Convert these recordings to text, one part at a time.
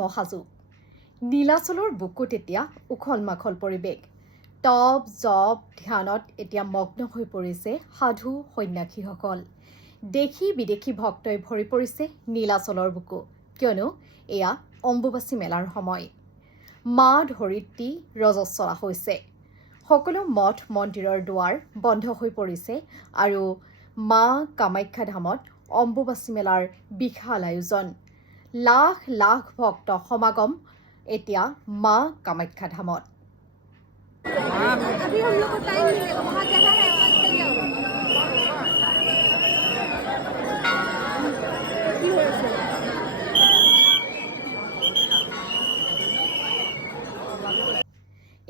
মহাযুগ নীলাচলৰ বুকুত এতিয়া উখল মাখল পৰিৱেশ তপ জপ ধ্যানত এতিয়া মগ্ন হৈ পৰিছে সাধু সন্যাসীসকল দেশী বিদেশী ভক্তই ভৰি পৰিছে নীলাচলৰ বুকু কিয়নো এয়া অম্বুবাচী মেলাৰ সময় মা ধৰিত্ৰী ৰজস্বলা হৈছে সকলো মঠ মন্দিৰৰ দুৱাৰ বন্ধ হৈ পৰিছে আৰু মা কামাখ্যা ধামত অম্বুবাচী মেলাৰ বিশাল আয়োজন লাখ লাখ ভক্ত সমাগম এতিয়া মা কামাখ্যা ধামত अभी हम लोग को टाइम मिलेगा वहाँ जगह है वहाँ चले जाओ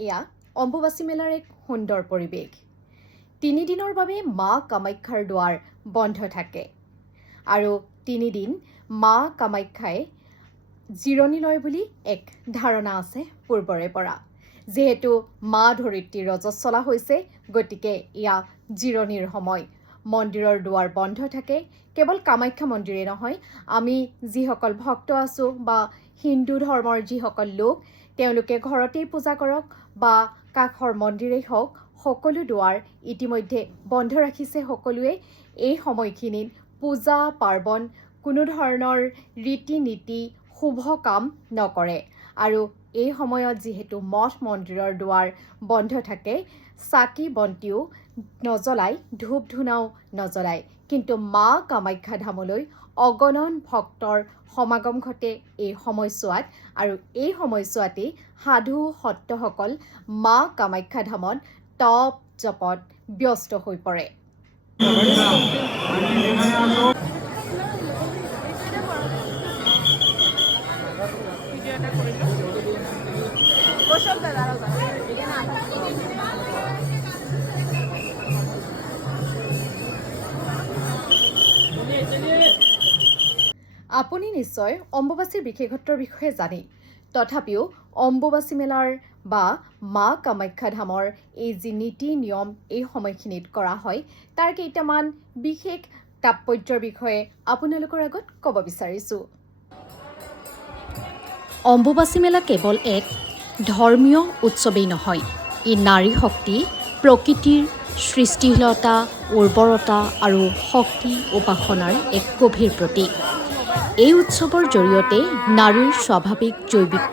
এয়া অম্বুবাচী মেলাৰ এক সুন্দৰ পৰিৱেশ 3 দিনৰ বাবে মা কামাখ্যাৰ দুৱাৰ বন্ধ থাকে আৰু 3 দিন মা কামাখ্যাই জিৰণি লয় বুলি এক ধাৰণা আছে পূৰ্বৰে পৰা যেহেতু মা ধৰিত্ৰী ৰজস্বলা হৈছে গতিকে ইয়া জিৰণিৰ সময় মন্দিৰৰ দুৱাৰ বন্ধ থাকে কেৱল কামাখ্যা মন্দিৰে নহয় আমি যিসকল ভক্ত আছো বা হিন্দু ধৰ্মৰ যিসকল লোক তেওঁলোকে ঘৰতেই পূজা কৰক বা কাষৰ মন্দিৰেই হওক সকলো দুৱাৰ ইতিমধ্যে বন্ধ ৰাখিছে সকলোৱে এই সময়খিনিত পূজা পাৰ্বণ কোনো ধৰণৰ ৰীতি নীতি শুভ কাম নকৰে আৰু এই সময়ত যেহেতু মঠ মন্দিৰৰ দুৱাৰ বন্ধ থাকে চাকি বন্তিও নজ্বলাই ধূপ ধূনাও নজ্বলাই কিন্তু মা কামাখ্যা ধামলৈ অগণন ভক্তৰ সমাগম ঘটে এই সময়ছোৱাত আৰু এই সময়ছোৱাতেই সাধু সত্তসকল মা কামাখ্যা ধামত তপ জপত ব্যস্ত হৈ পৰে আপুনি নিশ্চয় অম্বুবাচীৰ বিশেষত্বৰ বিষয়ে জানে তথাপিও অম্বুবাচী মেলাৰ বা মা কামাখ্যা ধামৰ এই যি নীতি নিয়ম এই সময়খিনিত কৰা হয় তাৰ কেইটামান বিশেষ তাৎপৰ্যৰ বিষয়ে আপোনালোকৰ আগত ক'ব বিচাৰিছোঁ অম্বুবাচী মেলা কেৱল এক ধৰ্মীয় উৎসৱেই নহয় ই নাৰী শক্তি প্ৰকৃতিৰ সৃষ্টিশীলতা উৰ্বৰতা আৰু শক্তি উপাসনাৰ এক গভীৰ প্ৰতীক এই উৎসৱৰ জৰিয়তে নাৰীৰ স্বাভাৱিক জৈৱিক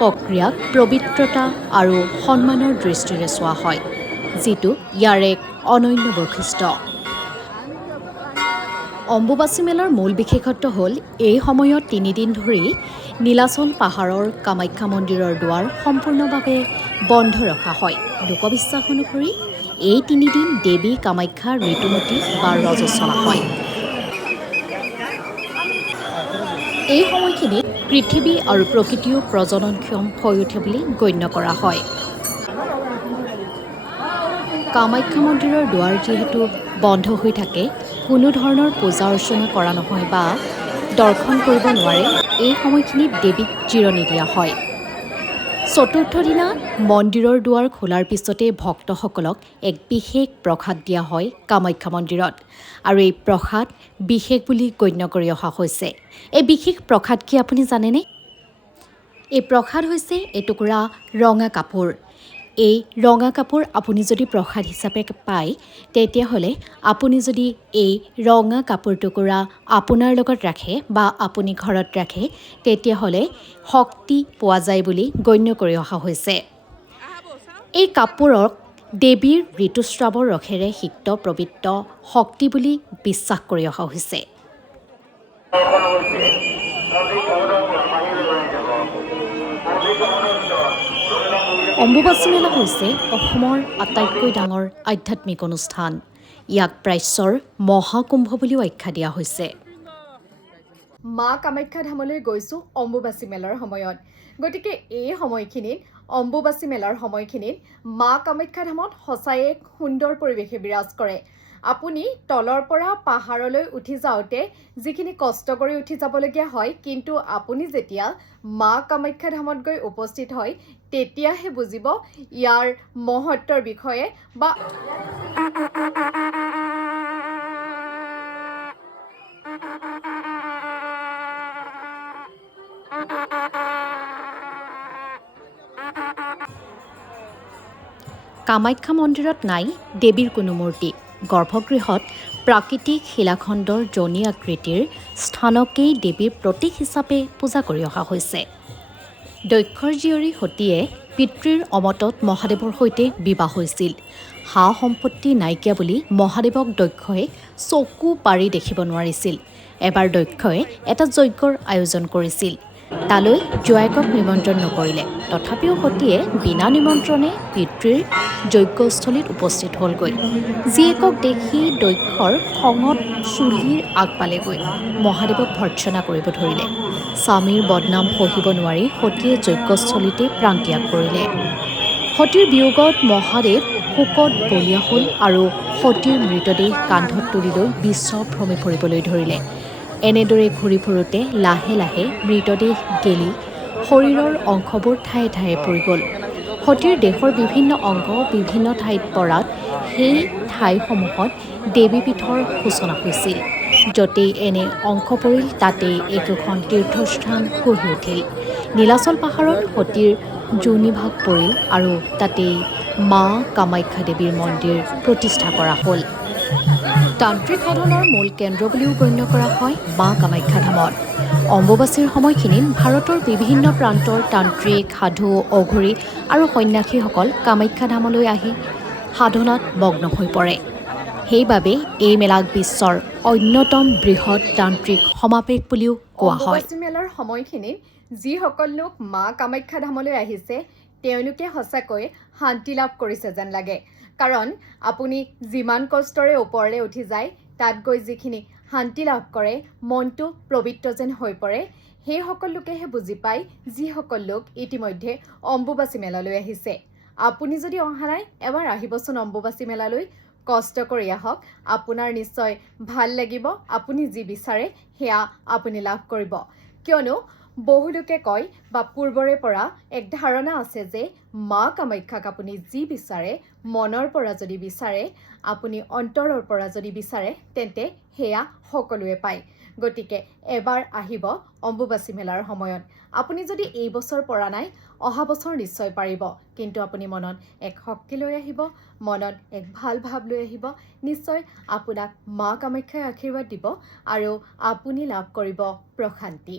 প্ৰক্ৰিয়াক পবিত্ৰতা আৰু সন্মানৰ দৃষ্টিৰে চোৱা হয় যিটো ইয়াৰ এক অনন্য বৈশিষ্ট্য অম্বুবাচী মেলাৰ মূল বিশেষত্ব হ'ল এই সময়ত 3 দিন ধৰি নীলাচল পাহাৰৰ কামাখ্যা মন্দিৰৰ দুৱাৰ সম্পূৰ্ণভাৱে বন্ধ ৰখা হয় লোকবিশ্বাস অনুসৰি এই 3 দিন দেৱী কামাখ্যা ঋতুমতী বা ৰজস্বলা হয় এই সময়খিনিত পৃথিৱী আৰু প্ৰকৃতিও প্ৰজননক্ষম হৈ উঠে বুলি গণ্য কৰা হয় কামাখ্যা মন্দিৰৰ দুৱাৰ যিহেতু বন্ধ হৈ থাকে কোনো ধৰণৰ পূজা অৰ্চনা কৰা নহয় বা দৰ্শন কৰিব নোৱাৰে এই সময়খিনিত দেৱীক জিৰণি দিয়া হয় চতুৰ্থ দিনা মন্দিৰৰ দুৱাৰ খোলাৰ পিছতে ভক্তসকলক এক বিশেষ প্ৰসাদ দিয়া হয় কামাখ্যা মন্দিৰত আৰু এই প্ৰসাদ বিশেষ বুলি গণ্য কৰি অহা হৈছে এই বিশেষ প্ৰসাদ কি আপুনি জানেনে এই প্ৰসাদ হৈছে এটুকুৰা ৰঙা কাপোৰ এই ৰঙা কাপোৰ আপুনি যদি প্ৰসাদ হিচাপে পায় তেতিয়াহ'লে আপুনি যদি এই ৰঙা কাপোৰ টুকুৰা আপোনাৰ লগত ৰাখে বা আপুনি ঘৰত ৰাখে তেতিয়াহ'লে শক্তি পোৱা যায় বুলি গণ্য কৰি অহা হৈছে এই কাপোৰক দেৱীৰ ঋতুস্ৰাৱৰ ৰসেৰে সিক্ত পবিত্ৰ শক্তি বুলি বিশ্বাস কৰি অহা হৈছে অম্বুবাচী মেলা হৈছে অসমৰ আটাইতকৈ ডাঙৰ আধ্যাত্মিক অনুষ্ঠান ইয়াক প্ৰাচ্যৰ মহাকুম্ভ বুলিও আখ্যা দিয়া হৈছে মা কামাখ্যা ধামলৈ গৈছোঁ অম্বুবাচী মেলাৰ সময়ত গতিকে এই সময়খিনিত অম্বুবাচী মেলাৰ সময়খিনিত মা কামাখ্যা ধামত সঁচাই এক সুন্দৰ পৰিৱেশে বিৰাজ কৰে আপুনি তলৰ পৰা পাহাৰলৈ উঠি যাওঁতে যিখিনি কষ্ট কৰি উঠি যাবলগীয়া হয় কিন্তু আপুনি যেতিয়া মা কামাখ্যা ধামত গৈ উপস্থিত হয় তেতিয়াহে বুজিব ইয়াৰ মহত্বৰ বিষয়ে বা কামাখ্যা মন্দিৰত নাই দেৱীৰ কোনো মূৰ্তি। গৰ্ভগৃহত প্ৰাকৃতিক শিলাখণ্ডৰ জনী আকৃতিৰ স্থানকেই দেৱীৰ প্ৰতীক হিচাপে পূজা কৰি অহা হৈছে। দক্ষৰ জীয়ৰী সতীয়ে পিতৃৰ অমতত মহাদেৱৰ সৈতে বিবাহ হৈছিল। সা সম্পত্তি নাইকিয়া বুলি মহাদেৱক দক্ষই চকু পাৰি দেখিব নোৱাৰিছিল। এবাৰ দক্ষই এটা যজ্ঞৰ আয়োজন কৰিছিল। তালৈ জোঁৱায়েকক নিমন্ত্ৰণ নকৰিলে। তথাপিও সতীয়ে বিনা নিমন্ত্ৰণে পিতৃৰ যজ্ঞস্থলীত উপস্থিত হ'লগৈ। জীয়েকক দেখি দক্ষৰ খঙত চুলিৰ আগ পালেগৈ। মহাদেৱক ভৰ্ৎসনা কৰিব ধৰিলে। স্বামীৰ বদনাম সহিব নোৱাৰি সতীয়ে যজ্ঞস্থলীতে প্ৰাণত্যাগ কৰিলে। সতীৰ বিয়োগত মহাদেৱ শোকত বলিয়া হ'ল আৰু সতীৰ মৃতদেহ কান্ধত তুলি লৈ বিশ্ব ভ্ৰমি ফুৰিবলৈ ধৰিলে। এনেদৰে ঘূৰি ফুৰোতে লাহে লাহে মৃতদেহ গেলি শৰীৰৰ অংশবোৰ ঠায়ে ঠায়ে পৰি গ'ল। সতীৰ দেহৰ বিভিন্ন অংগ বিভিন্ন ঠাইত পৰাত সেই ঠাইসমূহত দেৱীপীঠৰ সূচনা হৈছিল। য'তেই এনে অংশ পৰিল তাতেই একোখন তীৰ্থস্থান গঢ়ি উঠিল। নীলাচল পাহাৰত সতীৰ যোনিভাগ পৰিল আৰু তাতেই মা কামাখ্যা দেৱীৰ মন্দিৰ প্ৰতিষ্ঠা কৰা হ'ল। তান্ত্ৰিক সাধনাৰ মূল কেন্দ্ৰ বুলিও গণ্য কৰা হয় মা কামাখ্যা ধামত। অম্বুবাচীৰ সময়খিনিত ভাৰতৰ বিভিন্ন প্ৰান্তৰ তান্ত্ৰিক, সাধু, অঘৰী আৰু সন্ন্যাসীসকল কামাখ্যা ধামলৈ আহি সাধনাত মগ্ন হৈ পৰে। সেইবাবে এই মেলাক বিশ্বৰ অন্যতম বৃহৎ তান্ত্ৰিক সমাৱেশ বুলিও কোৱা হয়। অম্বুবাচী মেলাৰ সময়খিনিত যিসকল লোক মা কামাখ্যা ধামলৈ আহিছে তেওঁলোকে সঁচাকৈ শান্তি লাভ কৰিছে যেন লাগে। কাৰণ আপুনি যিমান কষ্টৰে ওপৰলৈ উঠি যায় তাত গৈ যিখিনি শান্তি লাভ কৰে, মনটো পবিত্ৰ যেন হৈ পৰে, সেইসকল লোকেহে বুজি পায় যিসকল লোক ইতিমধ্যে অম্বুবাচী মেলালৈ আহিছে। আপুনি যদি অহা নাই এবাৰ আহিবচোন অম্বুবাচী মেলালৈ, কষ্ট কৰি আহক, আপোনাৰ নিশ্চয় ভাল লাগিব। আপুনি যি বিচাৰে সেয়া আপুনি লাভ কৰিব। কিয়নো বহু লোকে কয় বা পূৰ্বৰে পৰা এক ধাৰণা আছে যে মা কামাখ্যাক আপুনি যি বিচাৰে, মনৰ পৰা যদি বিচাৰে, আপুনি অন্তৰৰ পৰা যদি বিচাৰে তেন্তে সেয়া সকলোৱে পায়। গতিকে এবাৰ আহিব অম্বুবাচী মেলাৰ সময়ত। আপুনি যদি এই বছৰ পৰা নাই অহা বছৰ নিশ্চয় পাৰিব। কিন্তু আপুনি মনত এক শক্তি লৈ আহিব, মনত এক ভাল ভাৱ লৈ আহিব, নিশ্চয় আপোনাক মা কামাখ্যাই আশীৰ্বাদ দিব আৰু আপুনি লাভ কৰিব প্ৰশান্তি।